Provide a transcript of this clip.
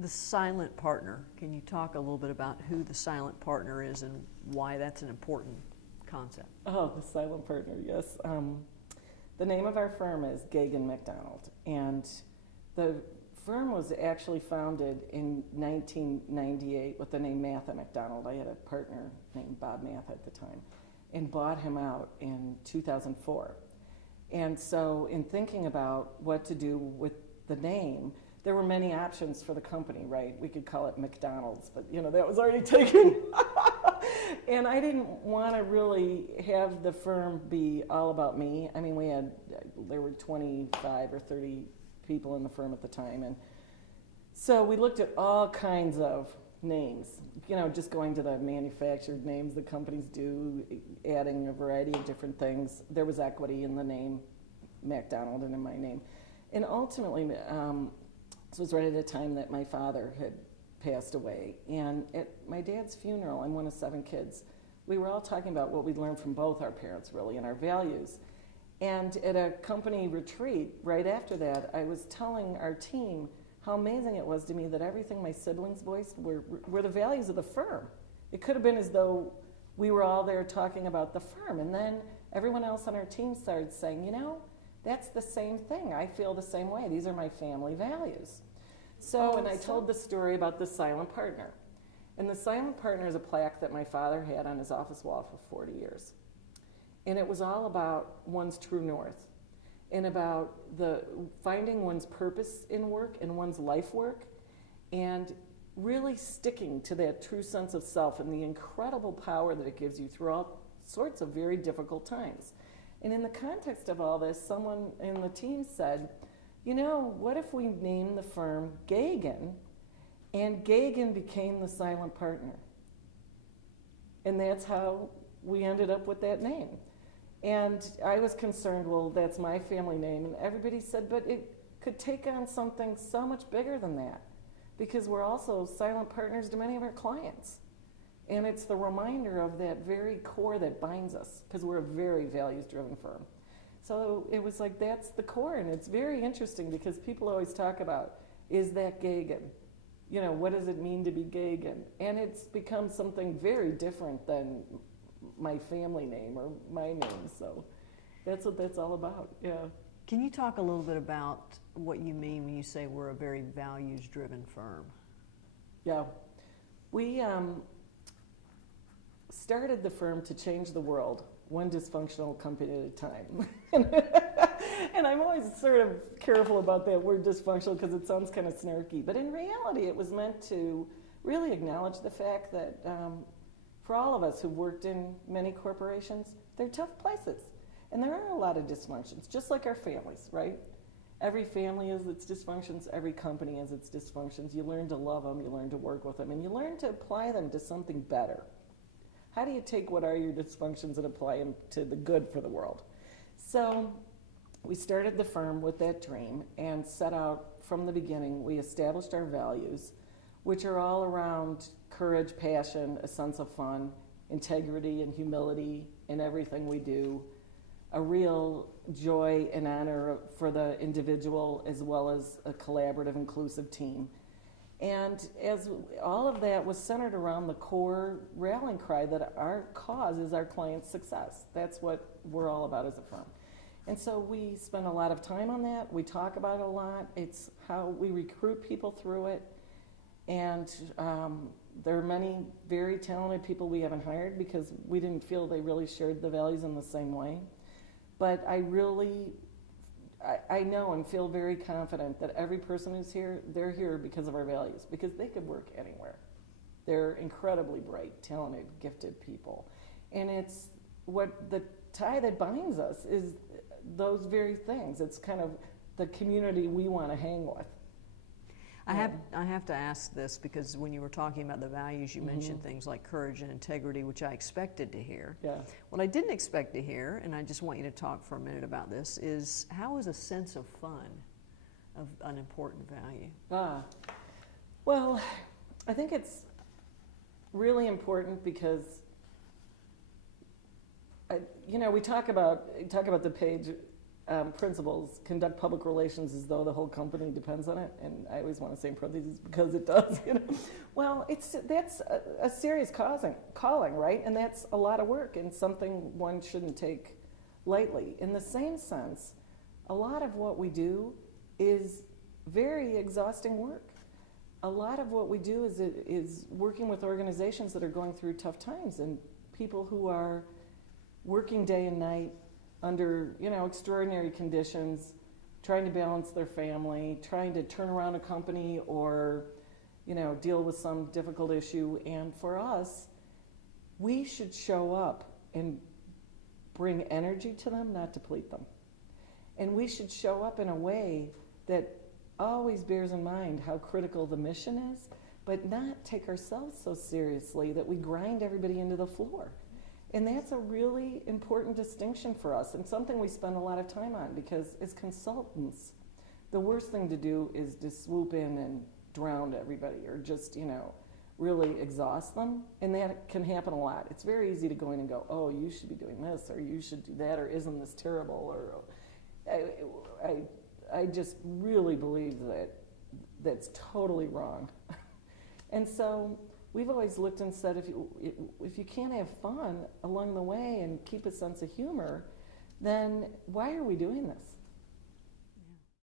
The silent partner, can you talk a little bit about who the silent partner is and why that's an important concept? Oh, the silent partner, yes. The name of our firm is MacDonald, and the firm was actually founded in 1998 with the name Matha MacDonald. I had a partner named Bob Matha at the time, and bought him out in 2004. And so in thinking about what to do with the name, there were many options for the company, right? We could call it McDonald's, but that was already taken. And I didn't want to really have the firm be all about me. I mean, there were 25 or 30 people in the firm at the time. And so we looked at all kinds of names, just going to the manufactured names the companies do, adding a variety of different things. There was equity in the name MacDonald and in my name. And ultimately, this was right at a time that my father had passed away. And at my dad's funeral, I'm one of 7 kids, we were all talking about what we'd learned from both our parents, really, and our values. And at a company retreat, right after that, I was telling our team how amazing it was to me that everything my siblings voiced were the values of the firm. It could have been as though we were all there talking about the firm. And then everyone else on our team started saying, that's the same thing. I feel the same way. These are my family values. And I told the story about the silent partner. And the silent partner is a plaque that my father had on his office wall for 40 years. And it was all about one's true north and about finding one's purpose in work and one's life work and really sticking to that true sense of self and the incredible power that it gives you through all sorts of very difficult times. And in the context of all this, someone in the team said, what if we name the firm Gagan, and Gagan became the silent partner? And that's how we ended up with that name. And I was concerned, well, that's my family name. And everybody said, but it could take on something so much bigger than that, because we're also silent partners to many of our clients. And it's the reminder of that very core that binds us, because we're a very values-driven firm. So it was like, that's the core. And it's very interesting because people always talk about, is that Gagan? What does it mean to be Gagan? And it's become something very different than my family name or my name. So that's what that's all about, yeah. Can you talk a little bit about what you mean when you say we're a very values-driven firm? Yeah. We started the firm to change the world, one dysfunctional company at a time. And I'm always sort of careful about that word dysfunctional because it sounds kind of snarky. But in reality, it was meant to really acknowledge the fact that for all of us who've worked in many corporations, they're tough places. And there are a lot of dysfunctions, just like our families, right? Every family has its dysfunctions. Every company has its dysfunctions. You learn to love them. You learn to work with them. And you learn to apply them to something better. How do you take what are your dysfunctions and apply them to the good for the world? So we started the firm with that dream and set out from the beginning. We established our values, which are all around courage, passion, a sense of fun, integrity and humility in everything we do, a real joy and honor for the individual as well as a collaborative, inclusive team. And as all of that was centered around the core rallying cry that our cause is our client's success. That's what we're all about as a firm. And so we spend a lot of time on that. We talk about it a lot. It's how we recruit people through it. And there are many very talented people we haven't hired because we didn't feel they really shared the values in the same way. But I know and feel very confident that every person who's here, they're here because of our values, because they could work anywhere. They're incredibly bright, talented, gifted people. And it's what the tie that binds us is those very things. It's kind of the community we want to hang with. I have to ask this because when you were talking about the values, you mentioned things like courage and integrity, which I expected to hear. Yeah. What I didn't expect to hear, and I just want you to talk for a minute about this, is how is a sense of fun an important value? Well, I think it's really important because we talk about the page principles, conduct public relations as though the whole company depends on it. And I always want to say in parentheses, because it does. Well, that's a serious calling, right? And that's a lot of work and something one shouldn't take lightly. In the same sense, a lot of what we do is very exhausting work. A lot of what we do is working with organizations that are going through tough times and people who are working day and night under, extraordinary conditions, trying to balance their family, trying to turn around a company or, deal with some difficult issue. And for us, we should show up and bring energy to them, not deplete them. And we should show up in a way that always bears in mind how critical the mission is, but not take ourselves so seriously that we grind everybody into the floor. And that's a really important distinction for us and something we spend a lot of time on, because as consultants, the worst thing to do is to swoop in and drown everybody or just, really exhaust them. And that can happen a lot. It's very easy to go in and go, oh, you should be doing this, or you should do that, or isn't this terrible, or I just really believe that that's totally wrong. And so we've always looked and said, if you can't have fun along the way and keep a sense of humor, then why are we doing this?